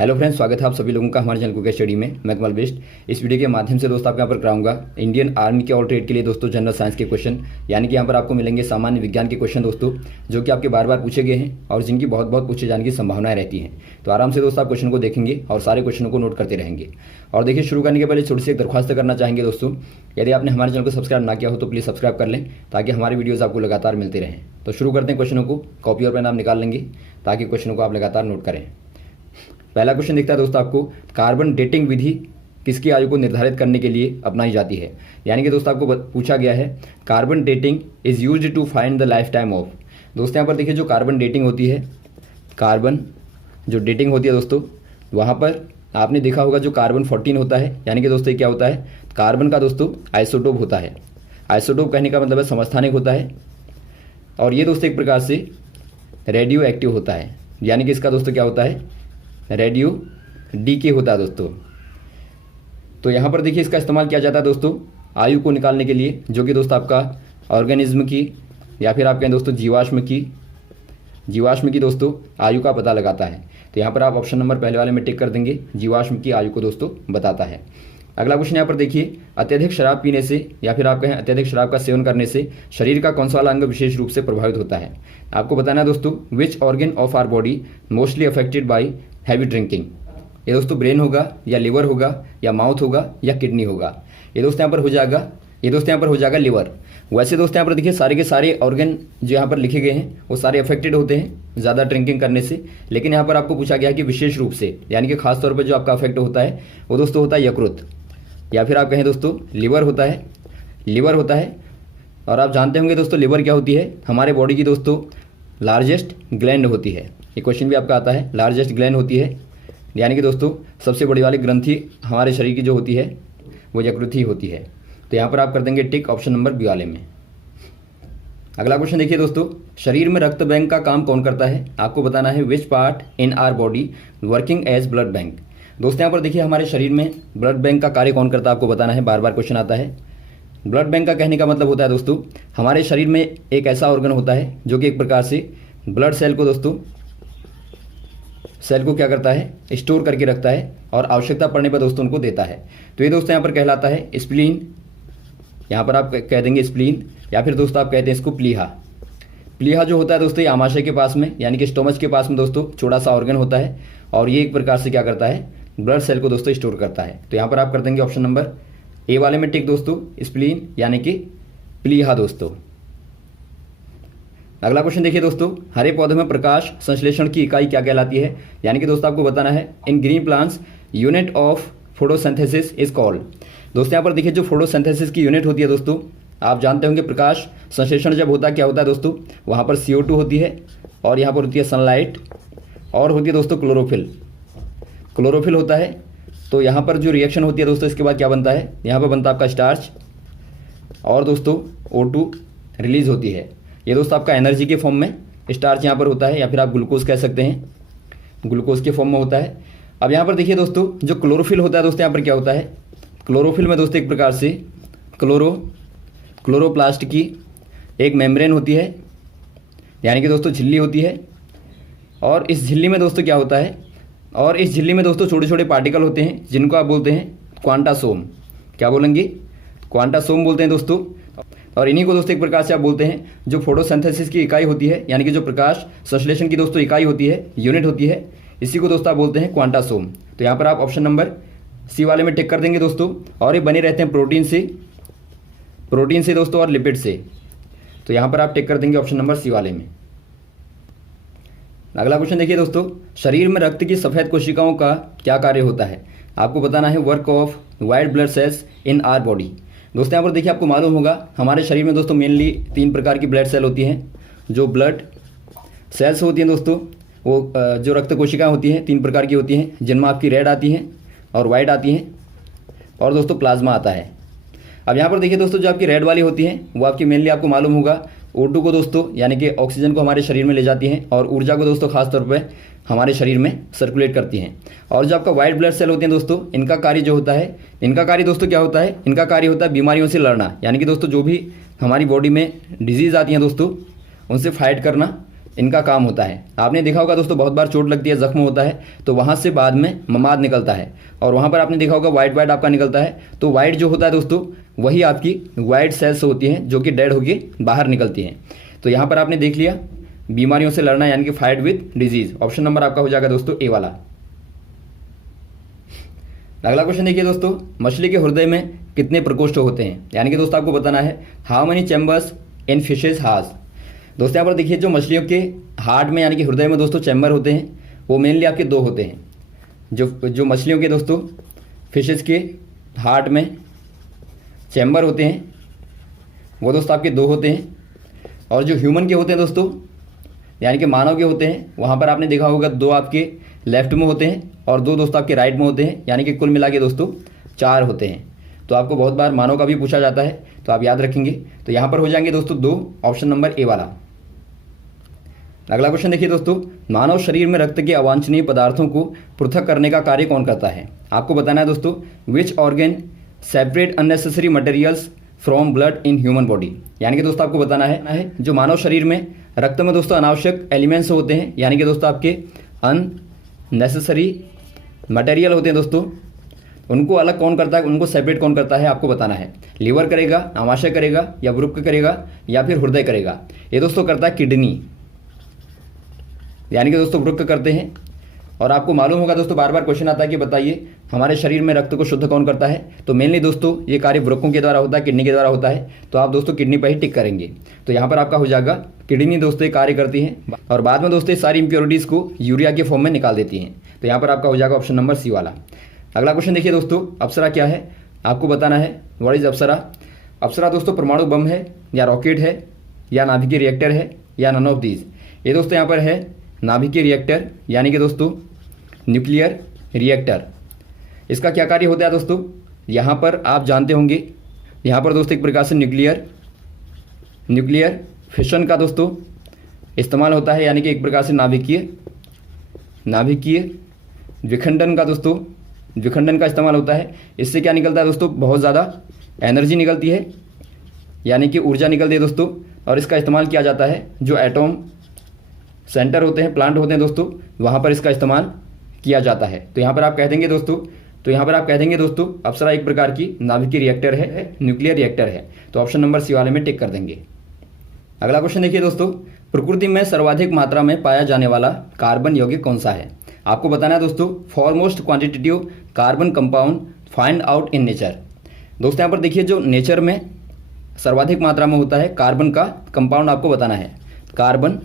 Hello friends, स्वागत है आप सभी लोगों का हमारे चैनल कुकिंग स्टडी में। मैं कमल बेस्ट। इस वीडियो के माध्यम से दोस्तों आपको यहाँ पर कराऊंगा इंडियन आर्मी के ऑल ट्रेड के लिए दोस्तों जनरल साइंस के क्वेश्चन, यानी कि यहाँ पर आपको मिलेंगे सामान्य विज्ञान के क्वेश्चन दोस्तों, जो कि आपके बार बार पूछे गए हैं और जिनकी बहुत बहुत पूछे जाने की संभावनाएं रहती हैं। तो आराम से दोस्तों आप क्वेश्चन को देखेंगे और सारे क्वेश्चनों को नोट करते रहेंगे। और देखिए, शुरू करने के पहले छोटी सी एक दरख्वास्त करना चाहेंगे दोस्तों, यदि आपने हमारे चैनल को सब्सक्राइब ना किया हो तो प्लीज़ सब्सक्राइब कर लें, ताकि हमारे वीडियोज़ आपको लगातार मिलते रहें। तो शुरू करते हैं क्वेश्चनों को। कॉपी और पेन आप निकाल लेंगे ताकि क्वेश्चनों को आप लगातार नोट करें। पहला क्वेश्चन दिखता है दोस्तों आपको, कार्बन डेटिंग विधि किसकी आयु को निर्धारित करने के लिए अपनाई जाती है। यानी कि दोस्तों आपको पूछा गया है carbon dating is used to find the life time of. दोस्तों यहाँ पर देखिए, जो कार्बन डेटिंग होती है, कार्बन जो डेटिंग होती है दोस्तों, वहाँ पर आपने देखा होगा जो कार्बन 14 होता है, यानी कि दोस्तों ये क्या होता है, कार्बन का दोस्तों आइसोटोप होता है। आइसोटोप कहने का मतलब है समस्थानिक होता है, और ये दोस्तों एक प्रकार से रेडियो एक्टिव होता है, यानी कि इसका दोस्तों क्या होता है, रेडियो डीके होता है दोस्तों। तो यहाँ पर देखिए, इसका इस्तेमाल किया जाता है दोस्तों आयु को निकालने के लिए, जो कि दोस्तों आपका ऑर्गेनिज्म की या फिर आप कहें दोस्तों जीवाश्म की दोस्तों आयु का पता लगाता है। तो यहाँ पर आप ऑप्शन नंबर पहले वाले में टिक कर देंगे, जीवाश्म की आयु को दोस्तों बताता है। अगला क्वेश्चन यहाँ पर देखिए, अत्यधिक शराब पीने से या फिर आप कहें अत्यधिक शराब का सेवन करने से शरीर का कौन सा वाला अंग विशेष रूप से प्रभावित होता है। आपको बताना है दोस्तों, which organ of our body mostly affected by heavy drinking. ये दोस्तों ब्रेन होगा या लिवर होगा या माउथ होगा या किडनी होगा। ये दोस्तों यहाँ पर हो जाएगा लिवर। वैसे दोस्तों यहाँ पर देखिए, सारे के सारे ऑर्गन जो यहाँ पर लिखे गए हैं वो सारे अफेक्टेड होते हैं ज़्यादा ड्रिंकिंग करने से, लेकिन यहाँ पर आपको पूछा गया है कि विशेष रूप से, यानी कि खास तौर पर जो आपका अफेक्ट होता है वो दोस्तों होता है यकृत, या फिर आप कहें दोस्तों लिवर होता है। और आप जानते होंगे दोस्तों, लिवर क्या होती है, हमारे बॉडी की दोस्तों लार्जेस्ट ग्लैंड होती है। ये क्वेश्चन भी आपका आता है, लार्जेस्ट ग्लैंड होती है, यानी कि दोस्तों सबसे बड़ी वाली ग्रंथि हमारे शरीर की जो होती है वो यकृत ही होती है। तो यहाँ पर आप कर देंगे टिक ऑप्शन नंबर बी वाले में। अगला क्वेश्चन देखिए दोस्तों, शरीर में रक्त बैंक का काम कौन करता है। आपको बताना है which part in our body working as blood bank. दोस्तों यहाँ पर देखिए, हमारे शरीर में ब्लड बैंक का कार्य कौन करता है, आपको बताना है। बार बार क्वेश्चन आता है। ब्लड बैंक का कहने का मतलब होता है दोस्तों, हमारे शरीर में एक ऐसा ऑर्गन होता है जो कि एक प्रकार से ब्लड सेल को क्या करता है, स्टोर करके रखता है और आवश्यकता पड़ने पर दोस्तों उनको देता है। तो ये दोस्तों यहाँ पर कहलाता है स्प्लीन। यहाँ पर आप कह देंगे स्प्लीन, या फिर दोस्तों आप कहते हैं इसको प्लीहा। प्लीहा जो होता है दोस्तों, ये आमाशय के पास में, यानी कि स्टोमच के पास में दोस्तों छोटा सा ऑर्गन होता है, और ये एक प्रकार से क्या करता है, ब्लड सेल को दोस्तों स्टोर करता है। तो यहाँ पर आप कर देंगे ऑप्शन नंबर ए वाले में टिक दोस्तों, स्प्लीन यानी कि प्लीहा दोस्तों। अगला क्वेश्चन देखिए दोस्तों, हरे पौधे में प्रकाश संश्लेषण की इकाई क्या कहलाती है। यानी कि दोस्तों आपको बताना है इन green plants unit of photosynthesis is called. दोस्तों यहाँ पर देखिए, जो फोटोसिंथेसिस की यूनिट होती है दोस्तों, आप जानते होंगे प्रकाश संश्लेषण जब होता है क्या होता है दोस्तों, वहाँ पर CO2 होती है, और यहाँ पर होती है सनलाइट, और होती है दोस्तों क्लोरोफिल होता है। तो यहाँ पर जो रिएक्शन होती है दोस्तों, इसके बाद क्या बनता है, यहाँ पर बनता है आपका स्टार्च, और दोस्तों O2 रिलीज होती है। ये दोस्तों आपका एनर्जी के फॉर्म में स्टार्च यहाँ पर होता है, या फिर आप ग्लूकोज कह सकते हैं, ग्लूकोज के फॉर्म में होता है। अब यहाँ पर देखिए दोस्तों, जो क्लोरोफिल होता है दोस्तों, यहाँ पर क्या होता है, क्लोरोफिल में दोस्तों एक प्रकार से क्लोरोप्लास्ट की एक मेम्ब्रेन होती है, यानी कि दोस्तों झिल्ली होती है। और इस झिल्ली में दोस्तों क्या होता है, और इस झिल्ली में दोस्तों छोटे छोटे पार्टिकल होते हैं, जिनको आप बोलते हैं क्वांटासोम। क्या बोलेंगे, क्वांटासोम बोलते हैं दोस्तों। और इन्हीं को दोस्तों एक प्रकार से आप बोलते हैं जो फोटोसिंथेसिस की इकाई होती है, यानी कि जो प्रकाश संश्लेषण की दोस्तों इकाई होती है, यूनिट होती है, इसी को दोस्तों आप बोलते हैं क्वांटासोम। तो यहाँ पर आप ऑप्शन नंबर सी वाले में टिक कर देंगे दोस्तों। और ये बने रहते हैं प्रोटीन से दोस्तों और लिपिड से। तो यहाँ पर आप टिक कर देंगे ऑप्शन नंबर सी वाले में। अगला क्वेश्चन देखिए दोस्तों, शरीर में रक्त की सफेद कोशिकाओं का क्या कार्य होता है। आपको बताना है work of white blood cells in our body. दोस्तों यहाँ पर देखिए, आपको मालूम होगा हमारे शरीर में दोस्तों मेनली 3 प्रकार की ब्लड सेल होती हैं। जो ब्लड सेल्स होती हैं दोस्तों, वो जो रक्त कोशिकाएं होती हैं 3 प्रकार की होती हैं, जिनमें आपकी रेड आती हैं और वाइट आती हैं, और दोस्तों प्लाज्मा आता है। अब यहाँ पर देखिए दोस्तों, जो आपकी रेड वाली होती हैं वो आपकी मेनली आपको मालूम होगा O2 को दोस्तों, यानी कि ऑक्सीजन को हमारे शरीर में ले जाती हैं, और ऊर्जा को दोस्तों खास तौर पर हमारे शरीर में सर्कुलेट करती हैं। और जो आपका व्हाइट ब्लड सेल होते हैं दोस्तों, इनका कार्य जो होता है, इनका कार्य दोस्तों क्या होता है, इनका कार्य होता है बीमारियों से लड़ना। यानी कि दोस्तों जो भी हमारी बॉडी में डिजीज़ आती हैं दोस्तों, उनसे फाइट करना इनका काम होता है। आपने देखा होगा दोस्तों बहुत बार चोट लगती है, जख्म होता है, तो वहाँ से बाद में ममाद निकलता है और वहाँ पर आपने देखा होगा वाइट वाइट आपका निकलता है। तो वाइट जो होता है दोस्तों वही आपकी वाइट सेल्स होती हैं जो कि डेड होके बाहर निकलती हैं। तो यहाँ पर आपने देख लिया बीमारियों से लड़ना यानी कि fight with disease. Option number आपका हो जाएगा दोस्तों ए वाला। अगला क्वेश्चन देखिए दोस्तों, मछली के हृदय में कितने प्रकोष्ठ होते हैं, यानी कि दोस्तों आपको बताना है how many chambers in fishes heart. दोस्तों यहाँ पर देखिए जो मछलियों के हार्ट में यानी कि हृदय में दोस्तों चैम्बर होते हैं वो मेनली आपके 2 होते हैं। जो मछलियों के दोस्तों फिशेज के हार्ट में चैम्बर होते हैं वो दोस्तों आपके 2 होते हैं। और जो ह्यूमन के होते हैं दोस्तों यानी कि मानव के होते हैं वहाँ पर आपने देखा होगा 2 आपके लेफ्ट में होते हैं और 2 दोस्तों आपके राइट में होते हैं, यानी कि कुल मिला के दोस्तों 4 होते हैं। तो आपको बहुत बार मानव का भी पूछा जाता है तो आप याद रखेंगे। तो यहाँ पर हो जाएंगे दोस्तों 2, ऑप्शन नंबर ए वाला। अगला क्वेश्चन देखिए दोस्तों, मानव शरीर में रक्त के अवांछनीय पदार्थों को पृथक करने का कार्य कौन करता है। आपको बताना है दोस्तों which organ separate unnecessary materials from blood in human body, यानी कि दोस्तों आपको बताना है जो मानव शरीर में रक्त में दोस्तों अनावश्यक एलिमेंट्स होते हैं यानी कि दोस्तों आपके अननेसेसरी मटेरियल होते हैं दोस्तों, उनको अलग कौन करता है, उनको सेपरेट कौन करता है आपको बताना है। लीवर करेगा, आमाशय करेगा, या वृक्क करेगा, या फिर हृदय करेगा। ये दोस्तों करता है किडनी, यानी कि दोस्तों वृक्क करते हैं। और आपको मालूम होगा दोस्तों बार बार क्वेश्चन आता है कि बताइए हमारे शरीर में रक्त को शुद्ध कौन करता है, तो मेनली दोस्तों ये कार्य वृक्कों के द्वारा होता है, किडनी के द्वारा होता है। तो आप दोस्तों किडनी पर ही टिक करेंगे। तो यहाँ पर आपका हो जाएगा किडनी दोस्तों ये कार्य करती हैं और बाद में दोस्तों सारी इंप्योरिटीज़ को यूरिया के फॉर्म में निकाल देती हैं। तो यहाँ पर आपका हो जाएगा ऑप्शन नंबर सी वाला। अगला क्वेश्चन देखिए दोस्तों, अप्सरा क्या है, आपको बताना है व्हाट इज अप्सरा। अप्सरा दोस्तों परमाणु बम है, या रॉकेट है, या नाभिकीय रिएक्टर है, या नन ऑफ दीज। ये दोस्तों यहाँ पर है नाभिकीय रिएक्टर, यानी कि दोस्तों न्यूक्लियर रिएक्टर। इसका क्या कार्य होता है दोस्तों, यहाँ पर आप जानते होंगे, यहाँ पर दोस्तों एक प्रकार से न्यूक्लियर फिशन का दोस्तों इस्तेमाल होता है, यानी कि एक प्रकार से नाभिकीय विखंडन का दोस्तों विखंडन का इस्तेमाल होता है। इससे क्या निकलता है दोस्तों, बहुत ज़्यादा एनर्जी निकलती है, यानी कि ऊर्जा निकलती है दोस्तों। और इसका इस्तेमाल किया जाता है जो एटॉम सेंटर होते हैं, प्लांट होते हैं दोस्तों, वहाँ पर इसका इस्तेमाल किया जाता है। तो यहाँ पर आप कह देंगे दोस्तों अप्सरा एक प्रकार की नाभिकीय रिएक्टर है, न्यूक्लियर रिएक्टर है। तो ऑप्शन नंबर सी वाले में टिक कर देंगे। अगला क्वेश्चन देखिए दोस्तों, प्रकृति में सर्वाधिक मात्रा में पाया जाने वाला कार्बन यौगिक कौन सा है। आपको बताना है दोस्तों foremost quantitative carbon compound find out in nature. दोस्तों यहाँ पर देखिए जो नेचर में सर्वाधिक मात्रा में होता है कार्बन का कंपाउंड आपको बताना है। कार्बन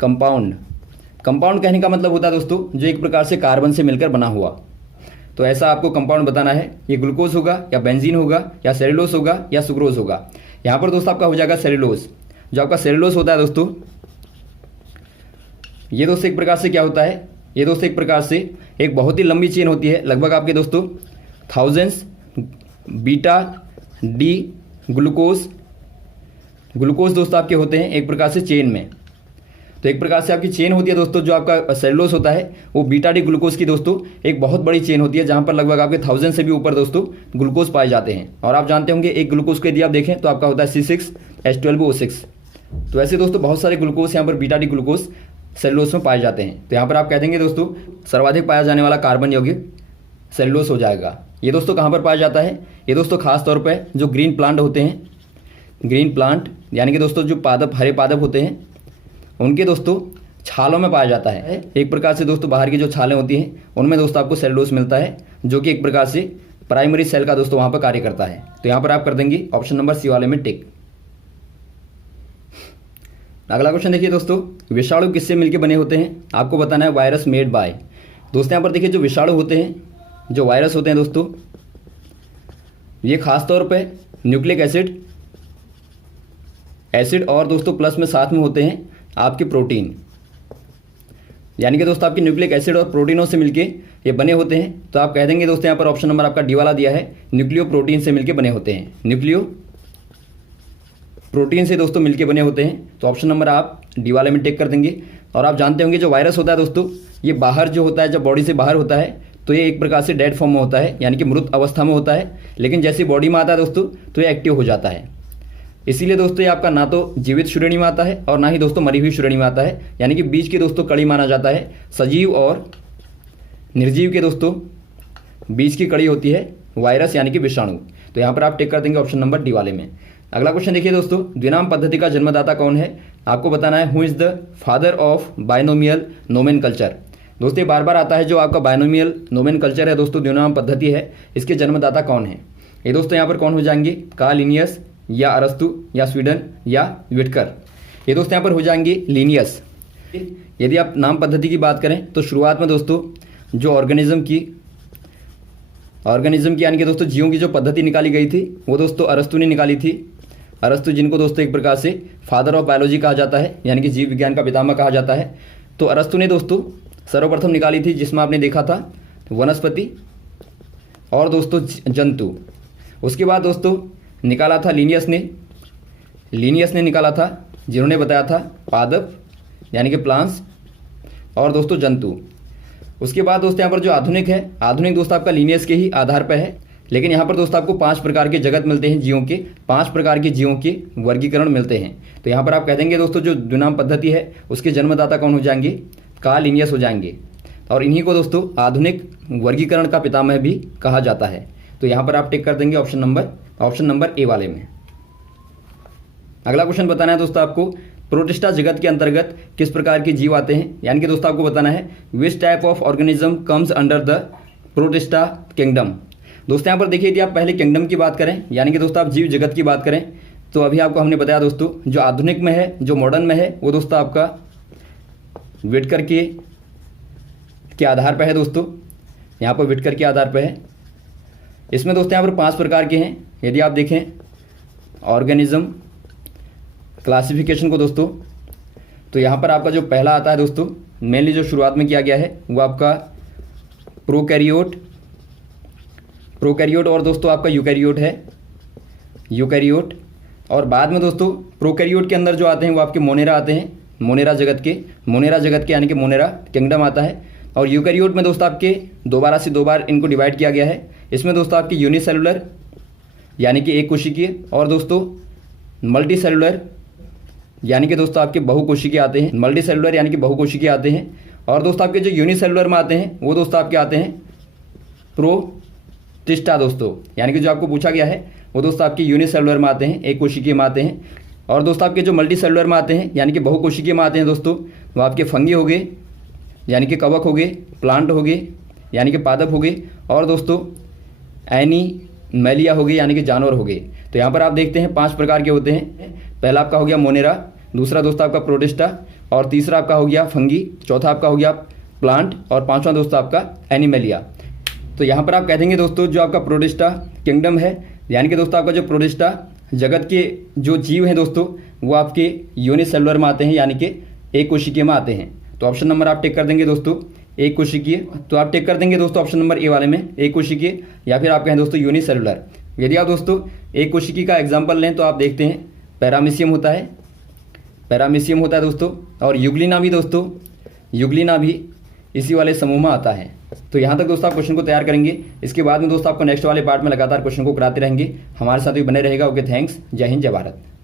कंपाउंड कहने का मतलब होता है दोस्तों जो एक प्रकार से कार्बन से मिलकर बना हुआ। तो ऐसा आपको कंपाउंड बताना है, ये ग्लूकोज होगा, या बेंजीन होगा, या सेलुलोज होगा, या सुक्रोज होगा। यहाँ पर दोस्तों आपका हो जाएगा सेलुलोज। जो आपका सेलुलोज होता है दोस्तों, ये दोस्तों एक प्रकार से क्या होता है, ये दोस्तों एक प्रकार से एक बहुत ही लंबी चेन होती है, लगभग आपके दोस्तों थाउजेंड्स बीटा डी ग्लूकोज दोस्तों आपके होते हैं एक प्रकार से चेन में। तो एक प्रकार से आपकी चेन होती है दोस्तों, जो आपका सेलुलोज होता है वो बीटा डी ग्लूकोज की दोस्तों एक बहुत बड़ी चेन होती है, जहां पर लगभग आपके 1000 से भी ऊपर दोस्तों ग्लूकोज पाए जाते हैं। और आप जानते होंगे एक ग्लूकोज को यदि आप देखें तो आपका होता है C6H12O6। तो ऐसे दोस्तों बहुत सारे ग्लूकोज यहाँ पर बीटा डी ग्लूकोज सेलुलोज में पाए जाते हैं। तो यहाँ पर आप कह देंगे दोस्तों सर्वाधिक पाया जाने वाला कार्बन यौगिक सेलुलोज हो जाएगा। ये दोस्तों कहाँ पर पाया जाता है, ये दोस्तों खास तौर पर जो ग्रीन प्लांट होते हैं, ग्रीन प्लांट यानी कि दोस्तों जो पादप, हरे पादप होते हैं, उनके दोस्तों छालों में पाया जाता है। एक प्रकार से दोस्तों बाहर की जो छालें होती हैं उनमें दोस्तों आपको सेलुलोज मिलता है, जो कि एक प्रकार से प्राइमरी सेल का दोस्तों वहाँ पर कार्य करता है। तो यहाँ पर आप कर देंगे ऑप्शन नंबर सी वाले में टिक। अगला क्वेश्चन देखिए दोस्तों, विषाणु किससे मिलकर बने होते हैं। आपको बताना है वायरस मेड बाय। दोस्तों यहाँ पर देखिए जो विषाणु होते हैं, जो वायरस होते हैं दोस्तों, ये खास तौर पे न्यूक्लिक एसिड और दोस्तों प्लस में साथ में होते हैं आपके प्रोटीन, यानी कि दोस्तों आपके न्यूक्लिक एसिड और प्रोटीनों से मिलके ये बने होते हैं। तो आप कह देंगे दोस्तों यहाँ पर ऑप्शन नंबर आपका डी वाला दिया है, न्यूक्लियो प्रोटीन से मिलके बने होते हैं, न्यूक्लियो प्रोटीन से दोस्तों मिलके बने होते हैं। तो ऑप्शन नंबर आप डी वाले में टिक कर देंगे। और आप जानते होंगे जो वायरस होता है दोस्तों, ये बाहर जो होता है, जब बॉडी से बाहर होता है तो ये एक प्रकार से डेड फॉर्म में होता है, यानी कि मृत अवस्था में होता है। लेकिन जैसे बॉडी में आता है दोस्तों तो ये एक्टिव हो जाता है। इसीलिए दोस्तों ये आपका ना तो जीवित श्रेणी में आता है और ना ही दोस्तों मरी हुई श्रेणी में आता है, यानी कि बीच की दोस्तों कड़ी माना जाता है। सजीव और निर्जीव के दोस्तों बीच की कड़ी होती है वायरस यानी कि विषाणु। तो यहाँ पर आप टिक कर देंगे ऑप्शन नंबर डी वाले में। अगला क्वेश्चन देखिए दोस्तों, द्विनाम पद्धति का जन्मदाता कौन है? आपको बताना है who is the father of binomial nomenclature. दोस्तों ये बार बार आता है, जो आपका बायनोमियल नोमेनकल्चर है दोस्तों, द्विनाम पद्धति है, इसके जन्मदाता कौन है? ये दोस्तों यहाँ पर कौन हो जाएंगे? कार्ल लिनियस या अरस्तु या स्वीडन या विटकर। ये दोस्तों यहाँ पर हो जाएंगे लिनियस। यदि आप नाम पद्धति की बात करें तो शुरुआत में दोस्तों जो ऑर्गेनिज्म की यानी कि दोस्तों जीवों की जो पद्धति निकाली गई थी वो दोस्तों अरस्तु ने निकाली थी। अरस्तु जिनको दोस्तों एक प्रकार से फादर ऑफ बायोलॉजी कहा जाता है, यानी कि जीव विज्ञान का पितामह कहा जाता है। तो अरस्तु ने दोस्तों सर्वप्रथम निकाली थी, जिसमें आपने देखा था वनस्पति और दोस्तों जंतु। उसके बाद दोस्तों निकाला था लिनियस ने निकाला था, जिन्होंने बताया था पादप यानी कि प्लांट्स और दोस्तों जंतु। उसके बाद दोस्तों यहाँ पर जो आधुनिक दोस्तों आपका लिनियस के ही आधार पर है, लेकिन यहाँ पर दोस्तों आपको 5 प्रकार के जगत मिलते हैं जीवों के, 5 प्रकार के जीवों के वर्गीकरण मिलते हैं। तो यहाँ पर आप कह देंगे दोस्तों जो द्विनाम पद्धति है उसके जन्मदाता कौन हो जाएंगे? कार्ल लिनियस हो जाएंगे, और इन्हीं को दोस्तों आधुनिक वर्गीकरण का पितामह भी कहा जाता है। तो यहाँ पर आप टिक कर देंगे ऑप्शन नंबर ए वाले में। अगला क्वेश्चन बताना है दोस्तों आपको, प्रोटिस्टा जगत के अंतर्गत किस प्रकार के जीव आते हैं? यानी कि दोस्तों आपको बताना है which type of organism comes under the protista kingdom. दोस्तों यहाँ पर देखिए, यदि आप पहले किंगडम की बात करें, यानी कि दोस्तों आप जीव जगत की बात करें, तो अभी आपको हमने बताया दोस्तों जो आधुनिक में है, जो मॉडर्न में है, वो दोस्तों आपका विटकर के आधार पर है। दोस्तों यहाँ पर विटकर के आधार पर है। इसमें दोस्तों यहाँ पर 5 प्रकार के हैं। यदि आप देखें ऑर्गेनिज्म क्लासिफिकेशन को दोस्तों, तो यहाँ पर आपका जो पहला आता है दोस्तों, मेनली जो शुरुआत में किया गया है वो आपका प्रोकैरियोट और दोस्तों आपका यूकैरियोट। और बाद में दोस्तों प्रोकैरियोट के अंदर जो आते हैं वो आपके मोनेरा आते हैं, मोनेरा जगत के यानी कि मोनेरा किंगडम आता है। और यूकैरियोट में दोस्तों आपके 2 बार इनको डिवाइड किया गया है। इसमें दोस्तों आपके यूनिसेलुलर यानी कि एक कोशिकीय, और दोस्तों मल्टी सेलुलर यानी कि दोस्तों आपके बहुकोशिकीय आते हैं, और दोस्तों आपके जो यूनिसेलुलर में आते हैं वो दोस्तों आपके आते हैं प्रोटिस्टा दोस्तों, यानी कि जो आपको पूछा गया है वो दोस्तों आपके यूनिसेलुलर में आते हैं, एक कोशिकीय में आते हैं। और दोस्तों आपके जो मल्टी सेलुलर में आते हैं यानी कि बहुकोशिकीय में आते हैं दोस्तों, वो आपके फंगी हो गए यानी कि कवक हो गए, प्लांट हो गए यानी कि पादप हो गए, और दोस्तों एनिमैलिया हो गए यानी कि जानवर हो गए। तो यहाँ पर आप देखते हैं 5 प्रकार के होते हैं। पहला आपका हो गया मोनेरा, दूसरा दोस्तों आपका प्रोटिस्टा, और तीसरा आपका हो गया फंगी, चौथा आपका हो गया प्लांट, और 5वां दोस्तों आपका एनिमैलिया। तो यहाँ पर आप कह देंगे दोस्तों जो आपका प्रोटिस्टा किंगडम है, यानी कि दोस्तों आपका जो प्रोटिस्टा जगत के जो जीव हैं दोस्तों वो आपके यूनिसेलुलर में आते हैं, यानी कि एक कोशिकीय में आते हैं। तो ऑप्शन नंबर आप टिक कर देंगे दोस्तों एक कोशिकीय। तो आप टिक कर देंगे दोस्तों ऑप्शन नंबर ए वाले में, एक कोशिकीय, या फिर आप कहें दोस्तों यूनिसेलुलर। यदि आप दोस्तों एक कोशिकीय का एग्जाम्पल लें तो आप देखते हैं पैरामीशियम होता है दोस्तों, और युग्लिना भी इसी वाले समूह में आता है। तो यहाँ तक दोस्तों आप क्वेश्चन को तैयार करेंगे। इसके बाद में दोस्तों आपको नेक्स्ट वाले पार्ट में लगातार क्वेश्चन को कराते रहेंगे। हमारे साथ भी बने रहेगा। Okay, thanks. जय हिंद, जय भारत।